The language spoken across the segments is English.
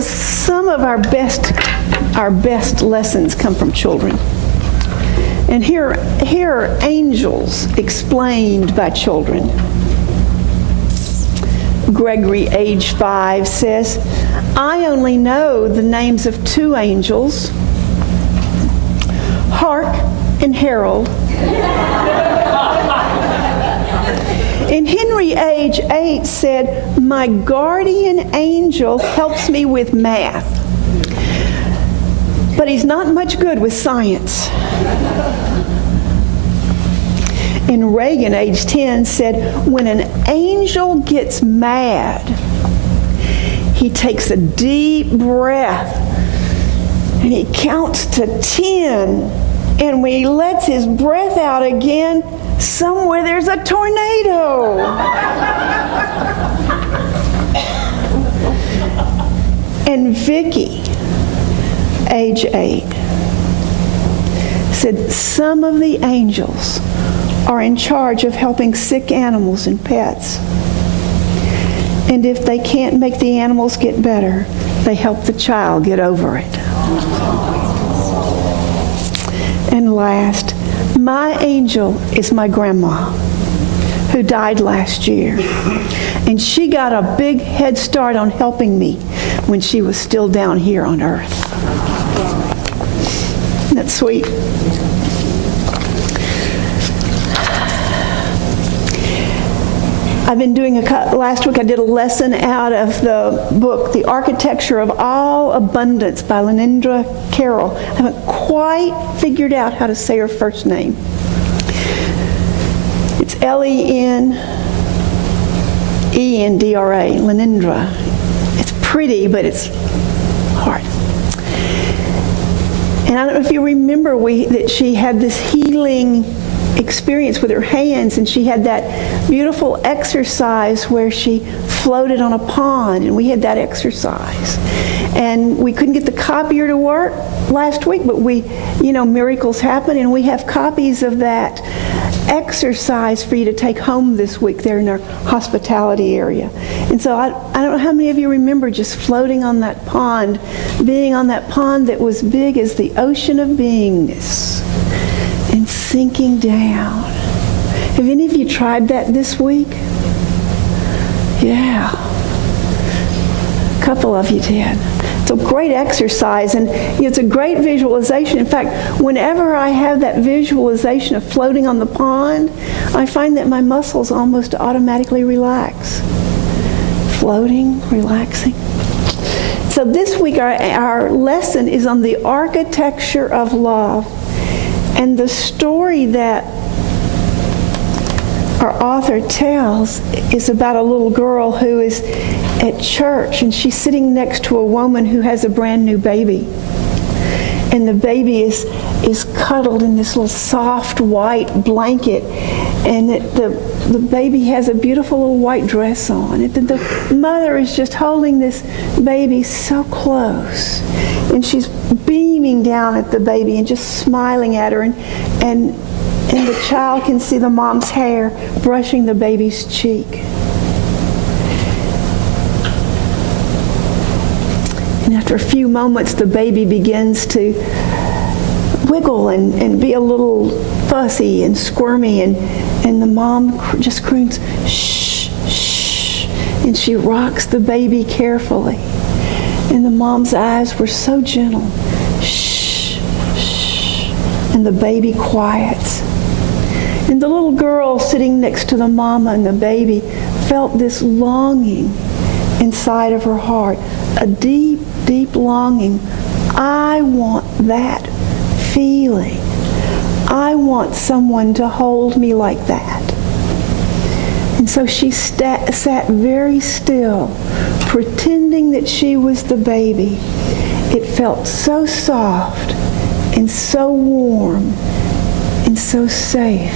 some of our best lessons come from children. And here are angels explained by children. Gregory, age 5, says, I only know the names of 2 angels, Hark and Herald. And Henry, age 8, said, my guardian angel helps me with math, but he's not much good with science. And Reagan, age 10, said, when an angel gets mad, he takes a deep breath and he counts to 10. And when he lets his breath out again, somewhere there's a tornado. And Vicky, age 8, said some of the angels are in charge of helping sick animals and pets. And if they can't make the animals get better, they help the child get over it. And last, my angel is my grandma, who died last year. And she got a big head start on helping me when she was still down here on earth. Isn't that sweet? I've been doing last week I did a lesson out of the book, The Architecture of All Abundance by Lenindra Carroll. I haven't quite figured out how to say her first name. It's Lenendra, Lenindra. It's pretty, but it's hard. And I don't know if you remember that she had this healing experience with her hands, and she had that beautiful exercise where she floated on a pond, and we had that exercise. And we couldn't get the copier to work last week, but miracles happen, and we have copies of that exercise for you to take home this week there in our hospitality area. And so I don't know how many of you remember just floating on that pond, being on that pond that was big as the ocean of beingness, and sinking down. Have any of you tried that this week? Yeah. A couple of you did. It's a great exercise, and it's a great visualization. In fact, whenever I have that visualization of floating on the pond, I find that my muscles almost automatically relax. Floating, relaxing. So this week our lesson is on the architecture of love. And the story that our author tells is about a little girl who is at church, and she's sitting next to a woman who has a brand new baby. And the baby is cuddled in this little soft white blanket, and the baby has a beautiful little white dress on. And the mother is just holding this baby so close, and she's beaming down at the baby and just smiling at her, and the child can see the mom's hair brushing the baby's cheek. And after a few moments, the baby begins to wiggle and be a little fussy and squirmy, and the mom just croons, shh, shh, and she rocks the baby carefully. And the mom's eyes were so gentle, shh, shh, and the baby quiets. And the little girl sitting next to the mama and the baby felt this longing inside of her heart, a deep, deep longing. I want that feeling. I want someone to hold me like that. And so she sat very still, pretending that she was the baby. It felt so soft and so warm and so safe.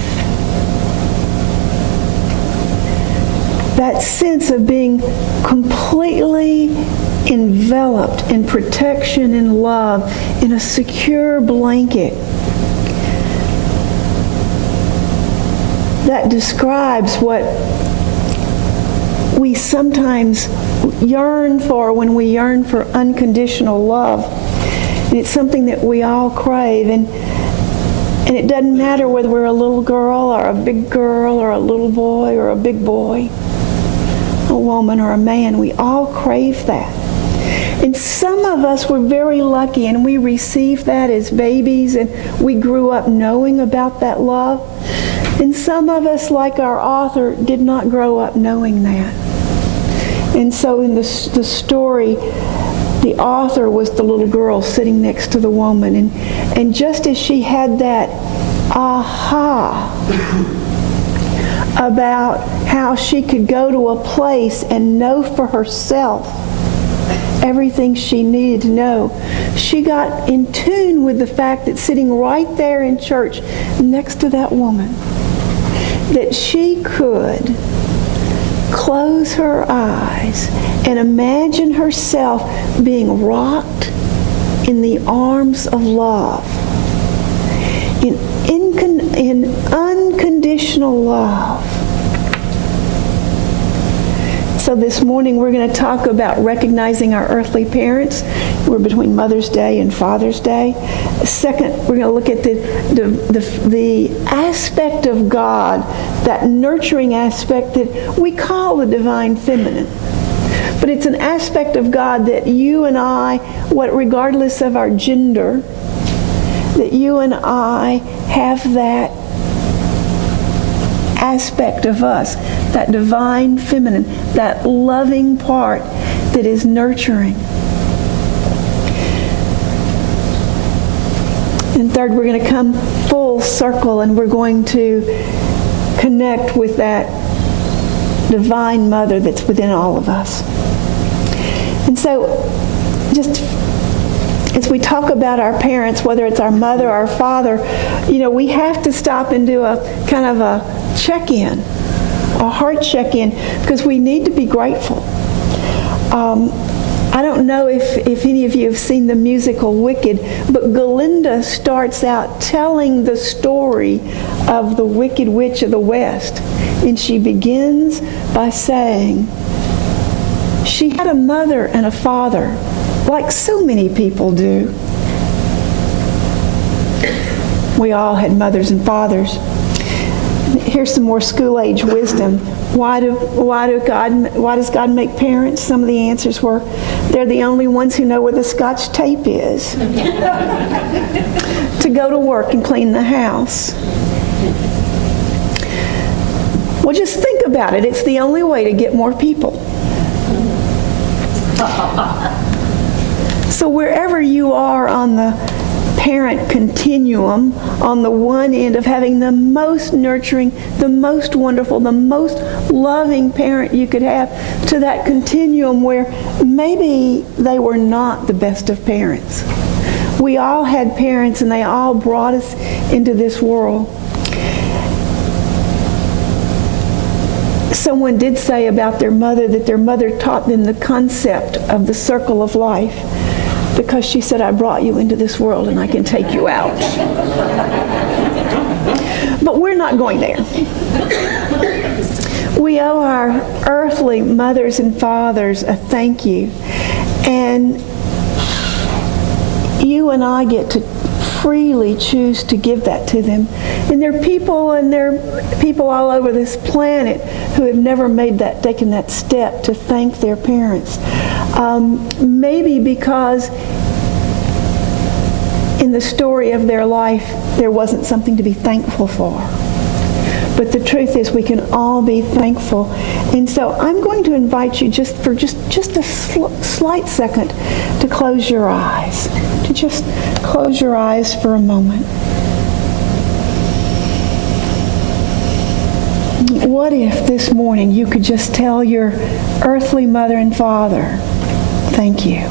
That sense of being completely enveloped in protection and love, in a secure blanket, that describes what we sometimes yearn for when we yearn for unconditional love. And it's something that we all crave. And it doesn't matter whether we're a little girl or a big girl or a little boy or a big boy, a woman or a man. We all crave that. And some of us were very lucky, and we received that as babies, and we grew up knowing about that love. And some of us, like our author, did not grow up knowing that. And so in the story, the author was the little girl sitting next to the woman. And just as she had that aha about how she could go to a place and know for herself everything she needed to know, she got in tune with the fact that sitting right there in church next to that woman, that she could close her eyes and imagine herself being rocked in the arms of love, in unconditional love. So this morning we're going to talk about recognizing our earthly parents. We're between Mother's Day and Father's Day. Second, we're going to look at the aspect of God, that nurturing aspect that we call the divine feminine. But it's an aspect of God that you and I, regardless of our gender, that you and I have that aspect of us, that divine feminine, that loving part that is nurturing. And third, we're going to come full circle, and we're going to connect with that divine mother that's within all of us. And so, just as we talk about our parents, whether it's our mother or our father, we have to stop and do a kind of a check-in, a heart check-in, because we need to be grateful. I don't know if any of you have seen the musical Wicked, but Glinda starts out telling the story of the Wicked Witch of the West. And she begins by saying, she had a mother and a father, like so many people do. We all had mothers and fathers. Here's some more school-age wisdom. Why does God make parents? Some of the answers were, they're the only ones who know where the Scotch tape is to go to work and clean the house. Well, just think about it. It's the only way to get more people. So wherever you are on the parent continuum, on the one end of having the most nurturing, the most wonderful, the most loving parent you could have, to that continuum where maybe they were not the best of parents. We all had parents, and they all brought us into this world. Someone did say about their mother that their mother taught them the concept of the circle of life, because she said, I brought you into this world and I can take you out. But we're not going there. We owe our earthly mothers and fathers a thank you. And you and I get to freely choose to give that to them. And there are people all over this planet who have never taken that step to thank their parents. Maybe because in the story of their life, there wasn't something to be thankful for. But the truth is, we can all be thankful. And so I'm going to invite you just a slight second to close your eyes. To just close your eyes for a moment. What if this morning you could just tell your earthly mother and father, thank you?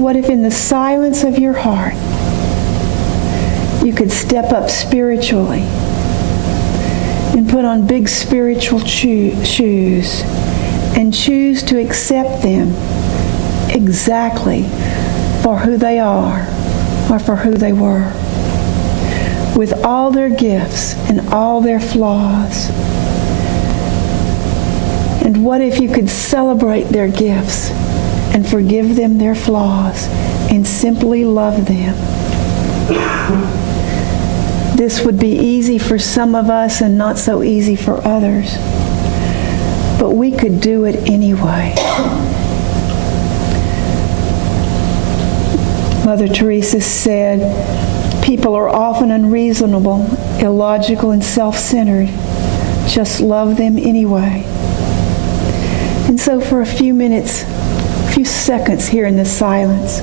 What if in the silence of your heart you could step up spiritually and put on big spiritual shoes and choose to accept them exactly for who they are or for who they were, with all their gifts and all their flaws, and And what if you could celebrate their gifts and forgive them their flaws and simply love them? This would be easy for some of us and not so easy for others. But we could do it anyway. Mother Teresa said, people are often unreasonable, illogical, and self-centered. Just love them anyway. And so for a few minutes, a few seconds here in the silence,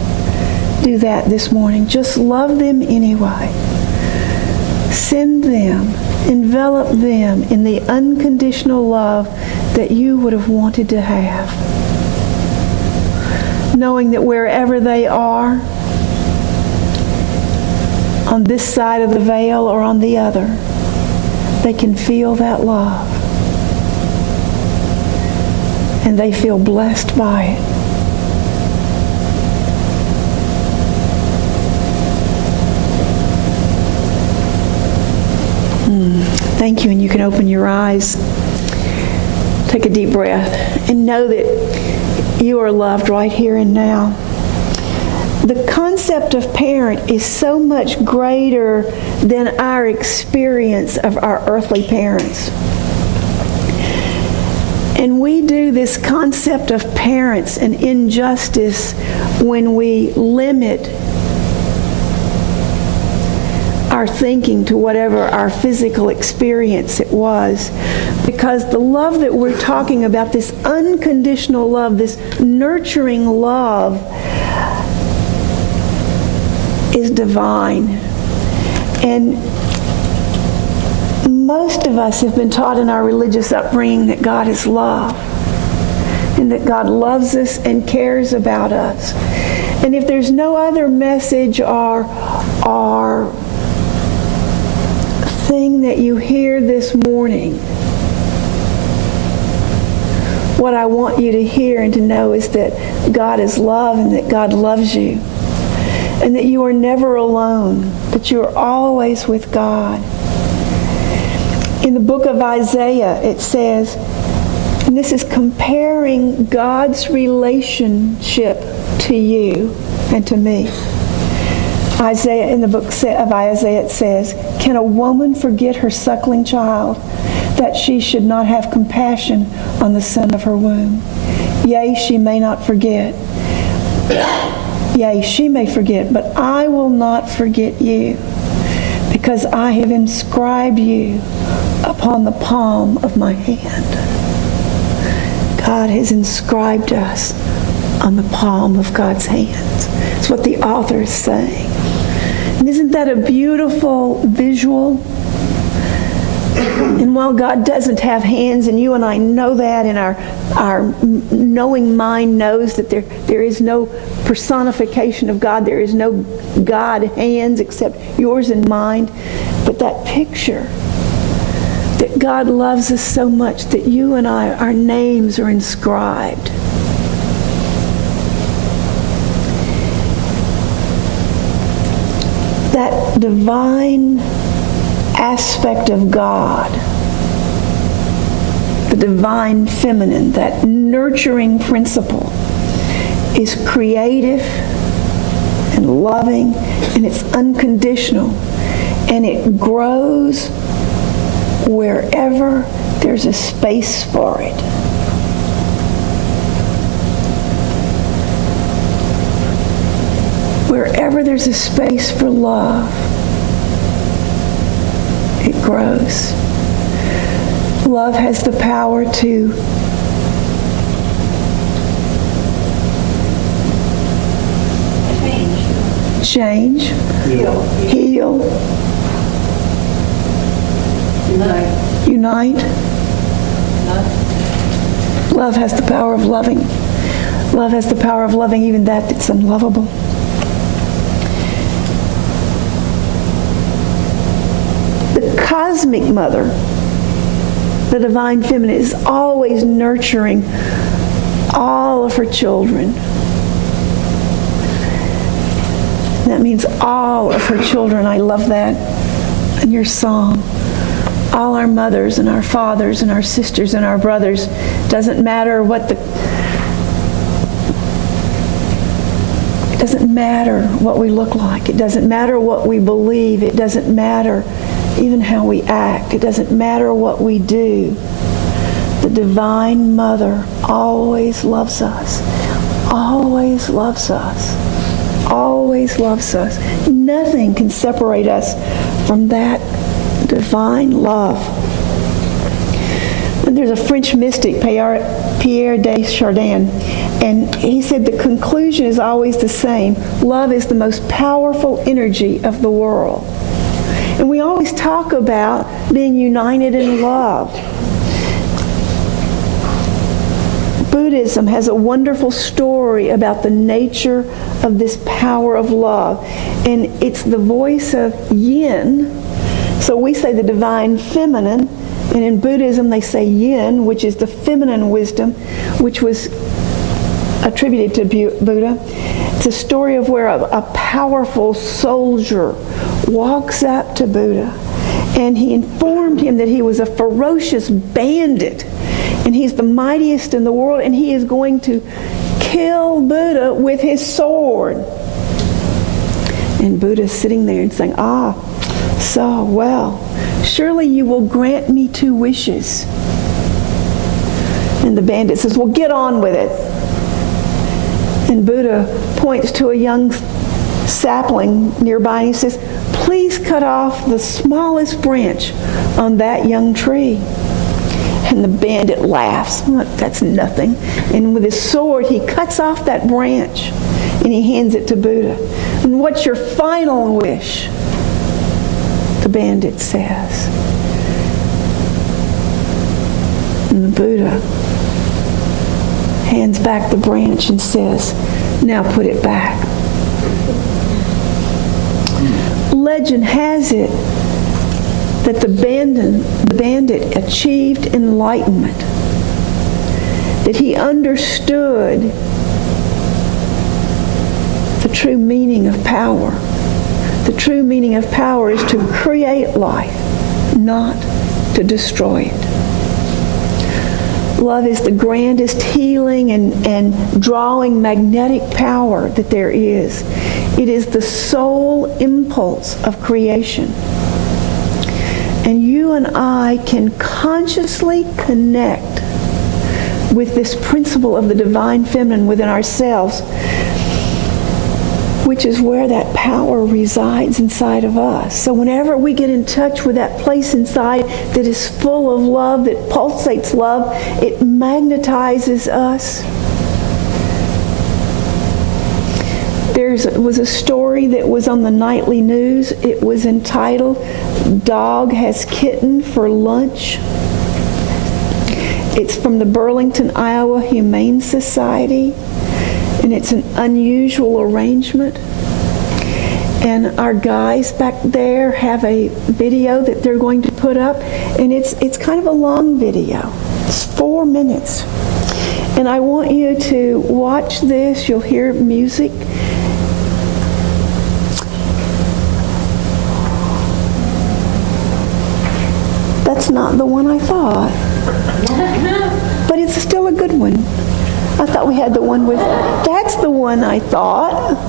do that this morning. Just love them anyway. Send them, envelop them in the unconditional love that you would have wanted to have. Knowing that wherever they are, on this side of the veil or on the other, they can feel that love. And they feel blessed by it. Thank you, and you can open your eyes. Take a deep breath and know that you are loved right here and now. The concept of parent is so much greater than our experience of our earthly parents. And we do this concept of parents an injustice when we limit our thinking to whatever our physical experience it was. Because the love that we're talking about, this unconditional love, this nurturing love, is divine. And most of us have been taught in our religious upbringing that God is love, and that God loves us and cares about us. And if there's no other message or thing that you hear this morning, what I want you to hear and to know is that God is love and that God loves you. And that you are never alone, that you are always with God. In the book of Isaiah, it says, and this is comparing God's relationship to you and to me. Isaiah, in the book of Isaiah, it says, can a woman forget her suckling child, that she should not have compassion on the son of her womb? Yea, she may not forget. Yea, she may forget, but I will not forget you, because I have inscribed you upon the palm of my hand. God has inscribed us on the palm of God's hands. That's what the author is saying. And isn't that a beautiful visual? And while God doesn't have hands, and you and I know that, and our knowing mind knows that there is no personification of God, there is no God hands except yours and mine, but that picture that God loves us so much that you and I, our names are inscribed. That divine aspect of God, the divine feminine, that nurturing principle, is creative and loving, and it's unconditional, and it grows wherever there's a space for it. Wherever there's a space for love, it grows. Love has the power to change, heal, unite. Love has the power of loving. Love has the power of loving even that's unlovable. The cosmic mother, the divine feminine, is always nurturing all of her children. That means all of her children. I love that in your song. all our mothers and our fathers and our sisters and our brothers. Doesn't matter what it doesn't matter what we look like. It doesn't matter what we believe. It doesn't matter even how we act. It doesn't matter what we do. The Divine Mother always loves us. Always loves us. Always loves us. Nothing can separate us from that divine love. And there's a French mystic, Pierre de Chardin, and he said the conclusion is always the same. Love is the most powerful energy of the world. And we always talk about being united in love. Buddhism has a wonderful story about the nature of this power of love. And it's the voice of yin. So we say the divine feminine. And in Buddhism they say yin, which is the feminine wisdom, which was attributed to Buddha. It's a story of where a powerful soldier walks up to Buddha. And he informed him that he was a ferocious bandit. And he's the mightiest in the world, and he is going to kill Buddha with his sword. And Buddha's sitting there and saying, so, well, surely you will grant me 2 wishes. And the bandit says, well, get on with it. And Buddha points to a young sapling nearby, and he says, please cut off the smallest branch on that young tree. And the bandit laughs. That's nothing. And with his sword, he cuts off that branch and he hands it to Buddha. And what's your final wish? The bandit says. And the Buddha hands back the branch and says, now put it back. Legend has it that the bandit achieved enlightenment, that he understood the true meaning of power. The true meaning of power is to create life, not to destroy it. Love is the grandest healing and drawing magnetic power that there is. It is the sole impulse of creation. And you and I can consciously connect with this principle of the divine feminine within ourselves, which is where that power resides inside of us. So whenever we get in touch with that place inside that is full of love, that pulsates love, it magnetizes us. There was a story that was on the nightly news. It was entitled, Dog Has Kitten for Lunch. It's from the Burlington, Iowa Humane Society, and it's an unusual arrangement. And our guys back there have a video that they're going to put up, and it's kind of a long video. It's 4 minutes. And I want you to watch this. You'll hear music. That's not the one I thought. But it's still a good one. I thought we had the one with, that's the one I thought.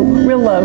Real low.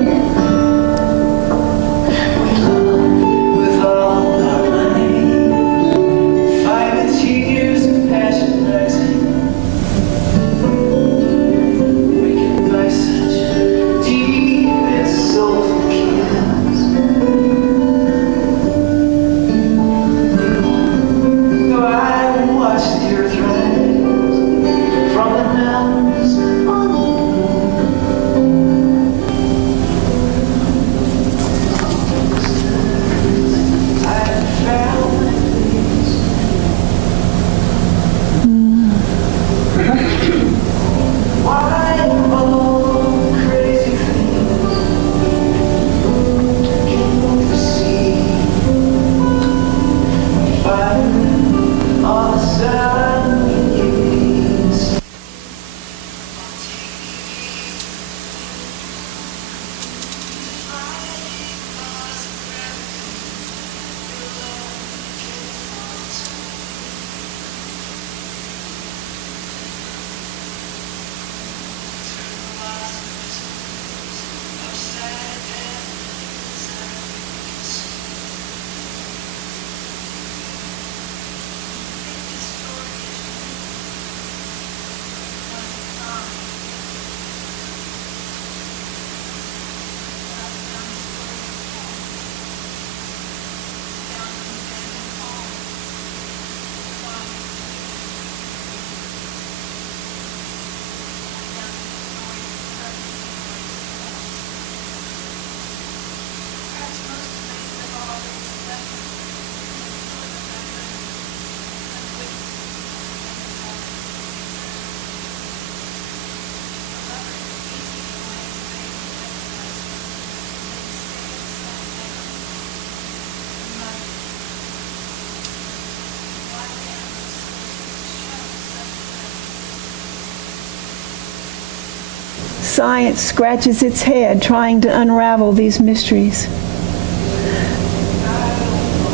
Science scratches its head trying to unravel these mysteries.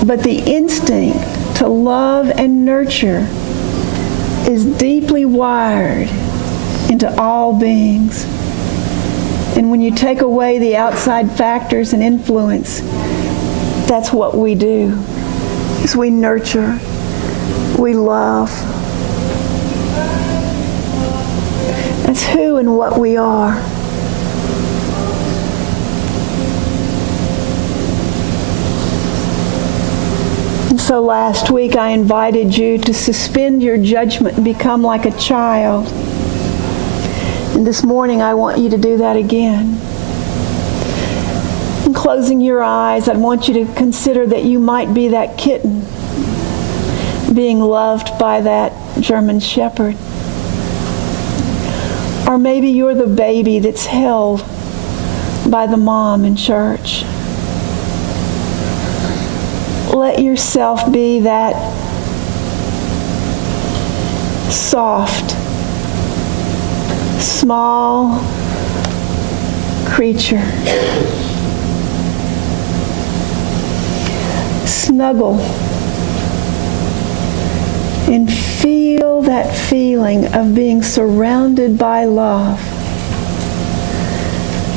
But the instinct to love and nurture is deeply wired into all beings. And when you take away the outside factors and influence, that's what we do, is we nurture, we love. That's who and what we are. And so last week I invited you to suspend your judgment and become like a child. And this morning I want you to do that again. And closing your eyes, I want you to consider that you might be that kitten being loved by that German shepherd. Or maybe you're the baby that's held by the mom in church. Let yourself be that soft, small creature. Snuggle and feel that feeling of being surrounded by love.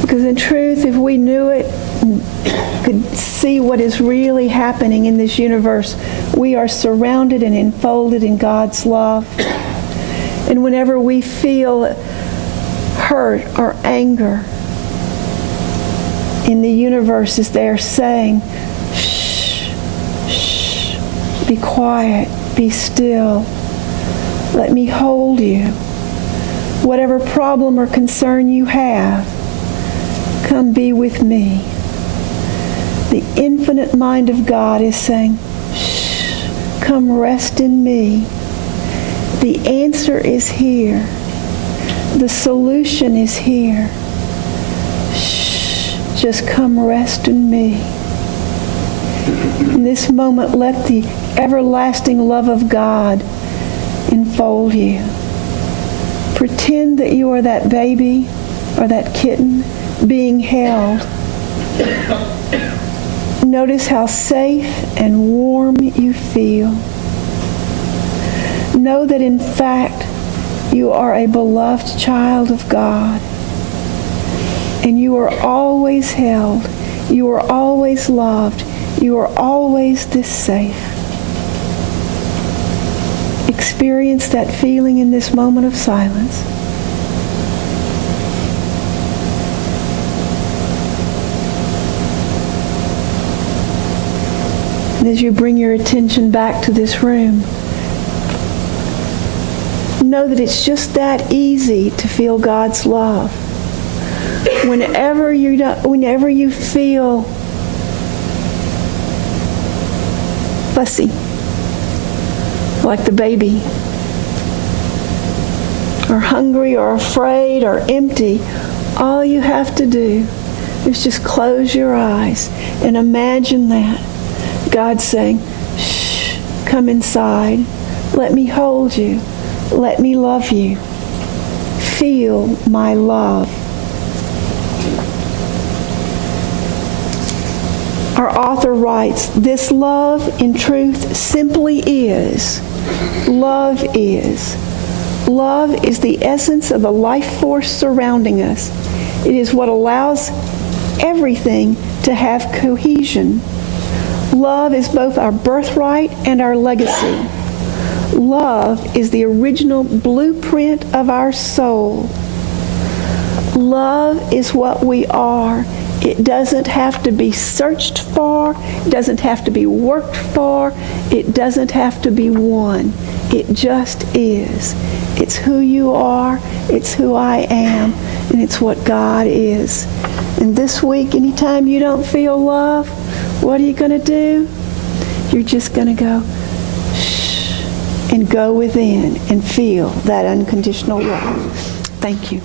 Because in truth, if we knew it, could see what is really happening in this universe, we are surrounded and enfolded in God's love. And whenever we feel hurt or anger in the universe, is there saying, shh, shh, be quiet, be still, let me hold you. Whatever problem or concern you have, come be with me. The infinite mind of God is saying, shh, come rest in me. The answer is here. The solution is here. Shh, just come rest in me. In this moment, let the everlasting love of God enfold you. Pretend that you are that baby or that kitten being held. Notice how safe and warm you feel. Know that in fact you are a beloved child of God, and you are always held, you are always loved, you are always this safe. Experience that feeling in this moment of silence. And as you bring your attention back to this room, know that it's just that easy to feel God's love. Whenever you feel fussy, like the baby, or hungry, or afraid, or empty, all you have to do is just close your eyes and imagine that. God saying, shh, come inside. Let me hold you. Let me love you. Feel my love. Our author writes, this love in truth simply is. Love is. Love is the essence of the life force surrounding us. It is what allows everything to have cohesion. Love is both our birthright and our legacy. Love is the original blueprint of our soul. Love is what we are. It doesn't have to be searched for. It doesn't have to be worked for. It doesn't have to be won. It just is. It's who you are. It's who I am. And it's what God is. And this week, anytime you don't feel love, what are you going to do? You're just going to go, shh, and go within and feel that unconditional love. Thank you.